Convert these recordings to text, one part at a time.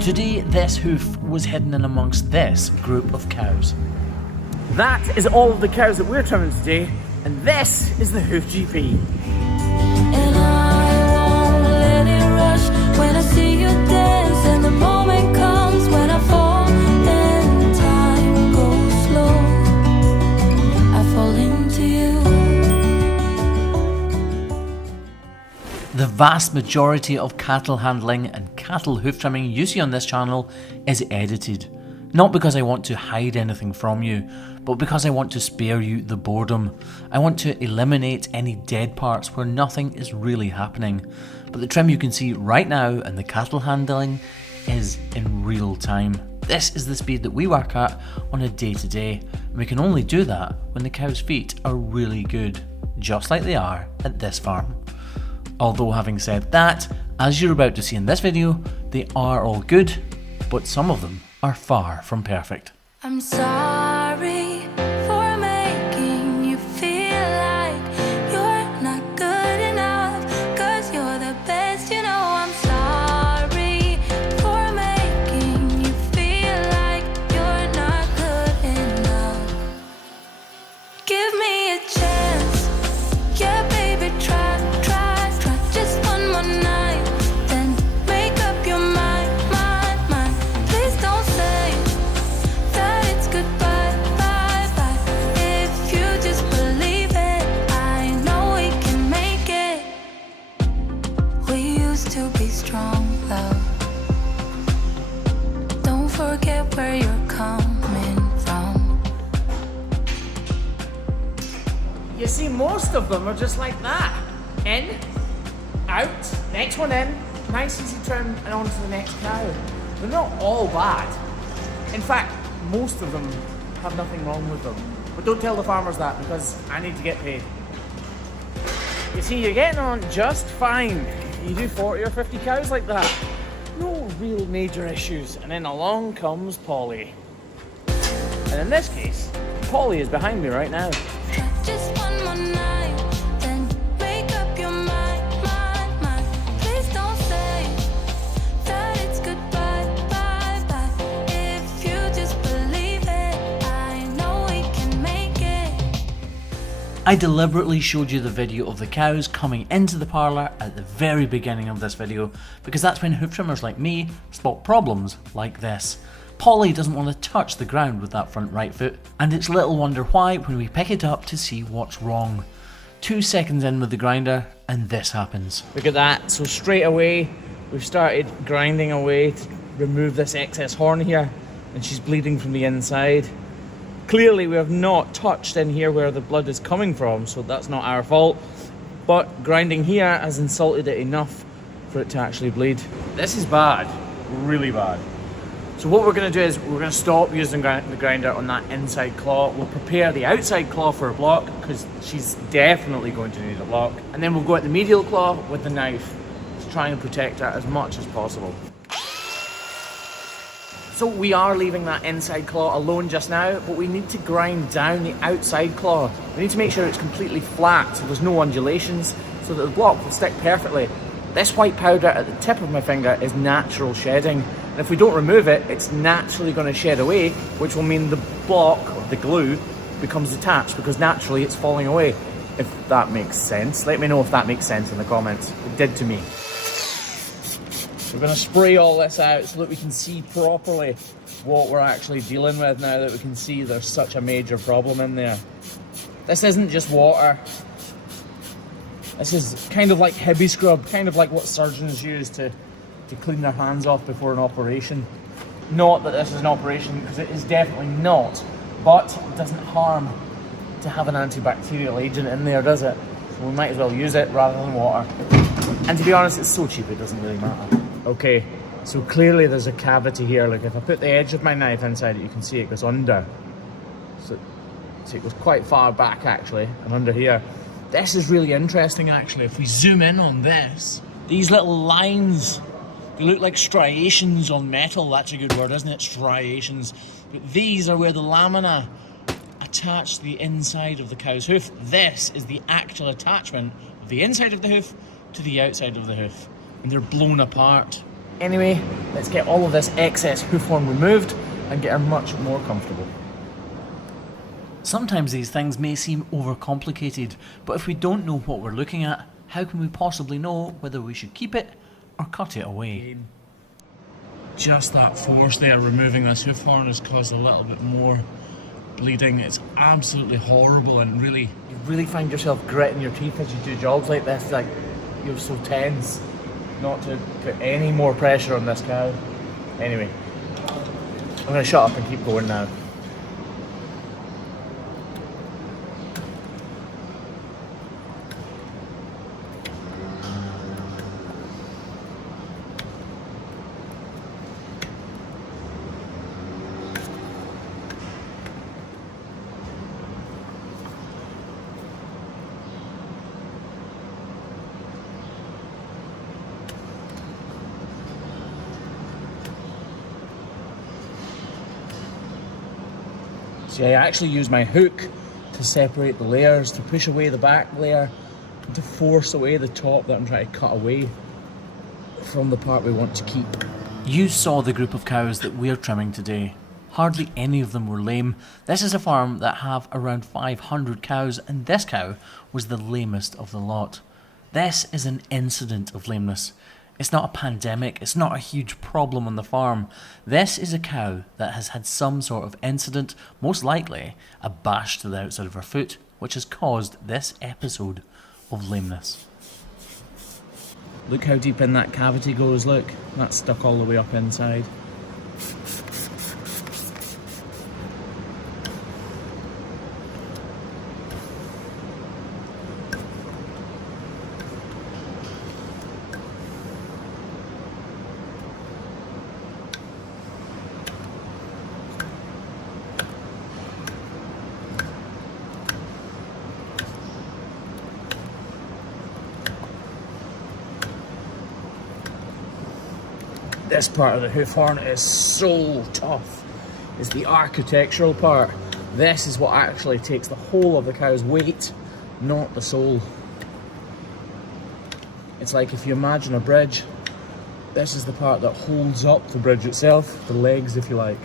Today, this hoof was hidden in amongst this group of cows. That is all of the cows that we're trimming today, and this is the hoof GP. And I won't let it rush when I see you dance, and the moment comes when I fall and time goes slow. I fall into you. The vast majority of cattle handling and cattle hoof trimming you see on this channel is edited. Not because I want to hide anything from you, but because I want to spare you the boredom. I want to eliminate any dead parts where nothing is really happening. But the trim you can see right now and the cattle handling is in real time. This is the speed that we work at on a day-to-day, and we can only do that when the cow's feet are really good, just like they are at this farm. Although having said that, as you're about to see in this video, they are all good, but some of them are far from perfect. I'm sorry for making you feel like you're not good enough, 'cause you're the best, you know. I'm sorry for making you feel like you're not good enough. Give me a chance, yeah baby, try just one more night, then make up your mind. Please don't say that it's goodbye, bye, bye. If you just believe it, I know we can make it. We used to be strong, love. Don't forget where you're coming from. You see, most of them are just like that. In, out, next one in, nice easy trim, and on to the next cow. They're not all bad. In fact, most of them have nothing wrong with them. But don't tell the farmers that, because I need to get paid. You see, you're getting on just fine. You do 40 or 50 cows like that. No real major issues. And then along comes Polly. And in this case, Polly is behind me right now. Just one more night, then make up your mind. Please don't say that it's goodbye, bye, bye. If you just believe it, I know we can make it. I deliberately showed you the video of the cows coming into the parlour at the very beginning of this video, because that's when hoof trimmers like me spot problems like this. Polly doesn't want to touch the ground with that front right foot, and it's little wonder why when we pick it up to see what's wrong. 2 seconds in with the grinder and this happens. Look at that. So straight away, we've started grinding away to remove this excess horn here, and she's bleeding from the inside. Clearly we have not touched in here where the blood is coming from, so that's not our fault. But grinding here has insulted it enough for it to actually bleed. This is bad, really bad. So what we're going to do is we're going to stop using the grinder on that inside claw. We'll prepare the outside claw for a block, because she's definitely going to need a block. And then we'll go at the medial claw with the knife to try and protect her as much as possible. So we are leaving that inside claw alone just now, but we need to grind down the outside claw. We need to make sure it's completely flat, so there's no undulations, so that the block will stick perfectly. This white powder at the tip of my finger is natural shedding. And if we don't remove it, it's naturally going to shed away, which will mean the block, or the glue, becomes detached, because naturally it's falling away. If that makes sense. Let me know if that makes sense in the comments. It did to me. We're going to spray all this out so that we can see properly what we're actually dealing with now that we can see there's such a major problem in there. This isn't just water. This is kind of like Hibby scrub, kind of like what surgeons use to clean their hands off before an operation. Not that this is an operation, because it is definitely not, but it doesn't harm to have an antibacterial agent in there, does it? So we might as well use it rather than water. And to be honest, it's so cheap it doesn't really matter. Okay, so clearly there's a cavity here. Like if I put the edge of my knife inside it, you can see it goes under. So it goes quite far back actually, and under here. This is really interesting actually. If we zoom in on this, these little lines, they look like striations on metal. That's a good word, isn't it? Striations. But these are where the lamina attach the inside of the cow's hoof. This is the actual attachment of the inside of the hoof to the outside of the hoof. And they're blown apart. Anyway, let's get all of this excess hoof horn removed and get her much more comfortable. Sometimes these things may seem overcomplicated, but if we don't know what we're looking at, how can we possibly know whether we should keep it or cut it away? Just that force there removing this hoof horn has caused a little bit more bleeding. It's absolutely horrible, and really, you really find yourself gritting your teeth as you do jobs like this. Like, you're so tense not to put any more pressure on this cow. Anyway, I'm going to shut up and keep going now. See, I actually use my hook to separate the layers, to push away the back layer, and to force away the top that I'm trying to cut away from the part we want to keep. You saw the group of cows that we're trimming today. Hardly any of them were lame. This is a farm that have around 500 cows, and this cow was the lamest of the lot. This is an incident of lameness. It's not a pandemic, it's not a huge problem on the farm. This is a cow that has had some sort of incident, most likely a bash to the outside of her foot, which has caused this episode of lameness. Look how deep in that cavity goes, look. That's stuck all the way up inside. This part of the hoof horn is so tough. It's the architectural part. This is what actually takes the whole of the cow's weight, not the sole. It's like if you imagine a bridge, this is the part that holds up the bridge itself, the legs if you like.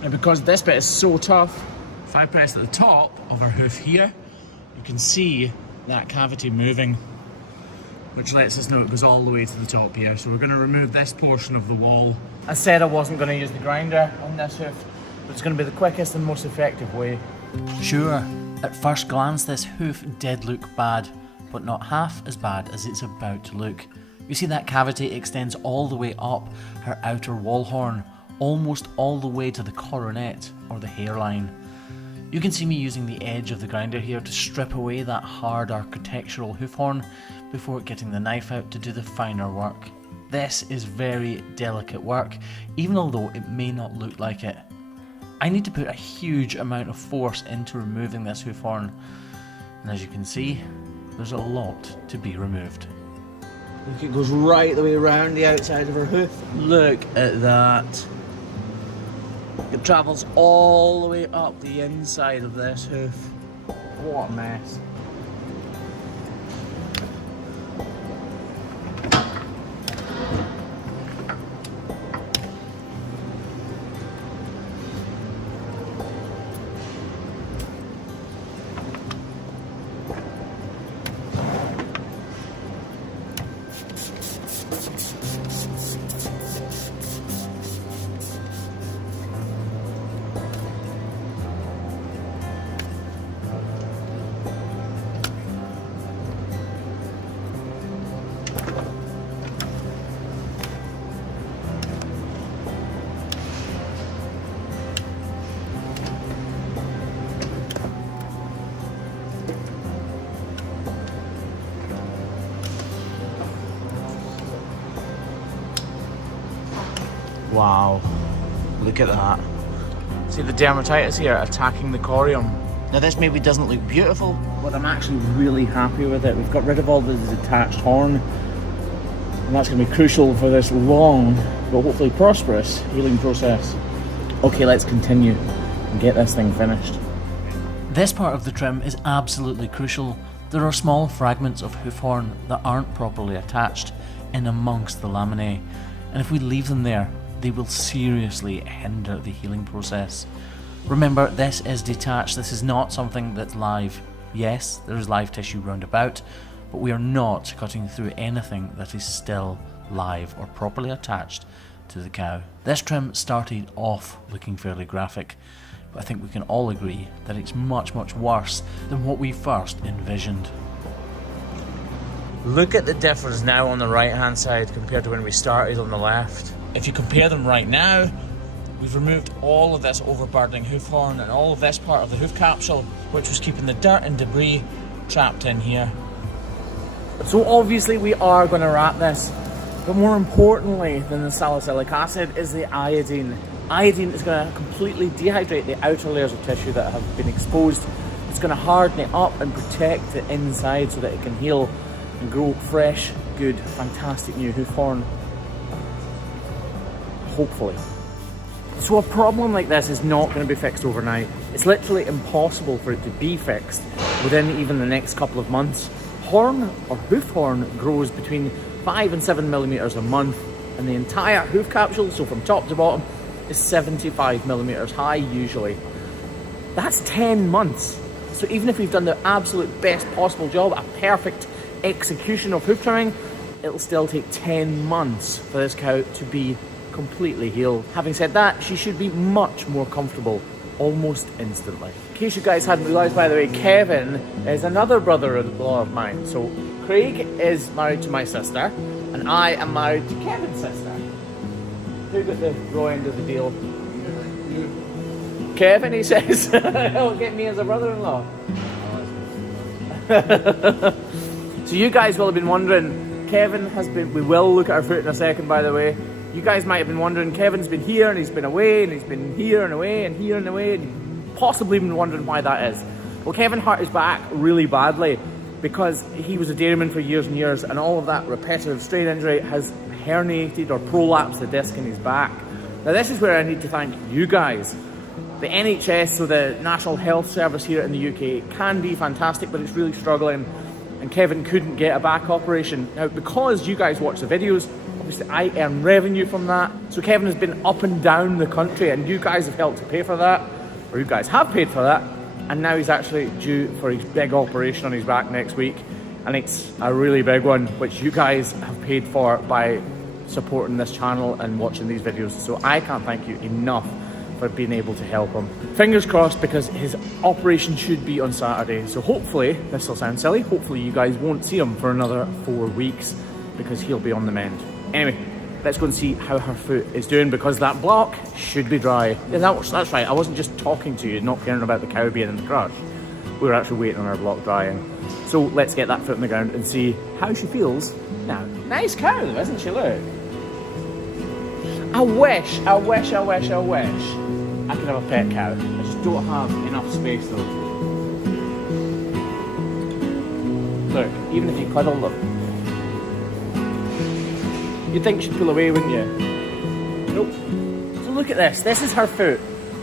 And because this bit is so tough, if I press at the top of her hoof here, you can see that cavity moving, which lets us know it goes all the way to the top here. So we're going to remove this portion of the wall. I said I wasn't going to use the grinder on this hoof, but it's going to be the quickest and most effective way. Sure, at first glance this hoof did look bad, but not half as bad as it's about to look. You see that cavity extends all the way up her outer wall horn, almost all the way to the coronet or the hairline. You can see me using the edge of the grinder here to strip away that hard architectural hoof horn before getting the knife out to do the finer work. This is very delicate work, even although it may not look like it. I need to put a huge amount of force into removing this hoof horn, and as you can see, there's a lot to be removed. Look, it goes right the way around the outside of her hoof. Look at that. It travels all the way up the inside of this hoof. What a mess. Wow, look at that. See the dermatitis here attacking the corium. Now this maybe doesn't look beautiful, but I'm actually really happy with it. We've got rid of all the detached horn, and that's going to be crucial for this long, but hopefully prosperous, healing process. Okay, let's continue and get this thing finished. This part of the trim is absolutely crucial. There are small fragments of hoof horn that aren't properly attached. in amongst the laminae, and if we leave them there, they will seriously hinder the healing process. Remember, this is detached, this is not something that's live. Yes, there is live tissue round about, but we are not cutting through anything that is still live or properly attached to the cow. This trim started off looking fairly graphic, but I think we can all agree that it's much, much worse than what we first envisioned. Look at the difference now on the right hand side compared to when we started on the left. If you compare them right now, we've removed all of this overburdening hoof horn and all of this part of the hoof capsule, which was keeping the dirt and debris trapped in here. So obviously we are going to wrap this, but more importantly than the salicylic acid is the iodine. Iodine is going to completely dehydrate the outer layers of tissue that have been exposed. It's going to harden it up and protect the inside so that it can heal and grow fresh, good, fantastic new hoof horn. Hopefully. So a problem like this is not going to be fixed overnight. It's literally impossible for it to be fixed within even the next couple of months. Horn or hoof horn grows between 5 and 7 millimeters a month, and the entire hoof capsule, so from top to bottom, is 75 millimeters high usually. That's 10 months. So even if we've done the absolute best possible job, a perfect execution of hoof trimming, it'll still take 10 months for this cow to be completely healed. Having said that, she should be much more comfortable almost instantly. In case you guys hadn't realised, by the way, Kevin is another brother-in-law of mine. So Craig is married to my sister, and I am married to Kevin's sister. Who got the raw end of the deal? You. Kevin, he says. He'll get me as a brother-in-law. So you guys will have been wondering, Kevin has been, we will look at our foot in a second, by the way. You guys might have been wondering, Kevin's been here and he's been away and he's been here and away and here and away, and you've possibly been wondering why that is. Well, Kevin hurt his back really badly because he was a dairyman for years and years, and all of that repetitive strain injury has herniated or prolapsed the disc in his back. Now this is where I need to thank you guys. The NHS, so the National Health Service here in the UK, can be fantastic, but it's really struggling, and Kevin couldn't get a back operation. Now, because you guys watch the videos, obviously I earn revenue from that, so Kevin has been up and down the country, and you guys have helped to pay for that, or you guys have paid for that, and now he's actually due for his big operation on his back next week, and it's a really big one, which you guys have paid for by supporting this channel and watching these videos, so I can't thank you enough for being able to help him. Fingers crossed, because his operation should be on Saturday, so hopefully, this will sound silly, hopefully you guys won't see him for another 4 weeks, because he'll be on the mend. Anyway, let's go and see how her foot is doing, because that block should be dry. Yeah, that's right, I wasn't just talking to you, not caring about the cow being in the crush. We were actually waiting on our block drying. So let's get that foot on the ground and see how she feels now. Nice cow though, isn't she, look? I wish I could have a pet cow. I just don't have enough space though. Look, even if you cuddle them, you'd think she'd pull away, wouldn't you? Nope. So look at this. This is her foot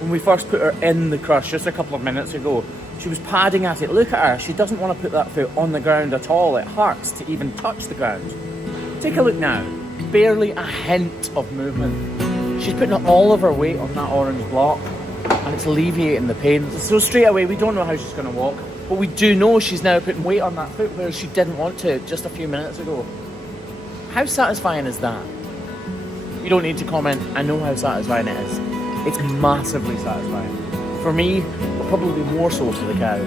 when we first put her in the crush just a couple of minutes ago. She was padding at it. Look at her. She doesn't want to put that foot on the ground at all. It hurts to even touch the ground. Take a look now. Barely a hint of movement. She's putting all of her weight on that orange block, and it's alleviating the pain. So straight away, we don't know how she's going to walk, but we do know she's now putting weight on that foot where she didn't want to just a few minutes ago. How satisfying is that? You don't need to comment. I know how satisfying it is. It's massively satisfying. For me, but probably more so to the cow.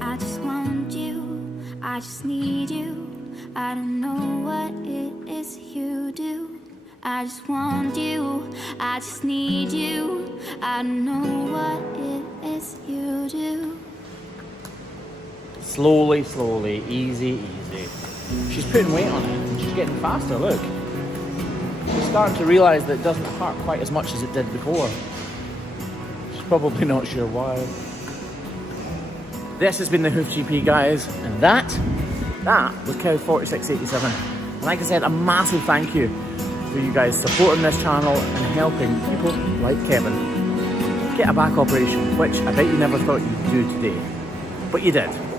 I just want you, I just need you. I don't know what it is you do. I just want you, I just need you. I don't know what it is you do. Slowly, slowly, easy, easy. She's putting weight on it and she's getting faster, look. She's starting to realise that it doesn't hurt quite as much as it did before. She's probably not sure why. This has been the Hoof GP, guys, and that was cow 4687. And like I said, a massive thank you for you guys supporting this channel and helping people like Kevin get a back operation, which I bet you never thought you'd do today. but you did.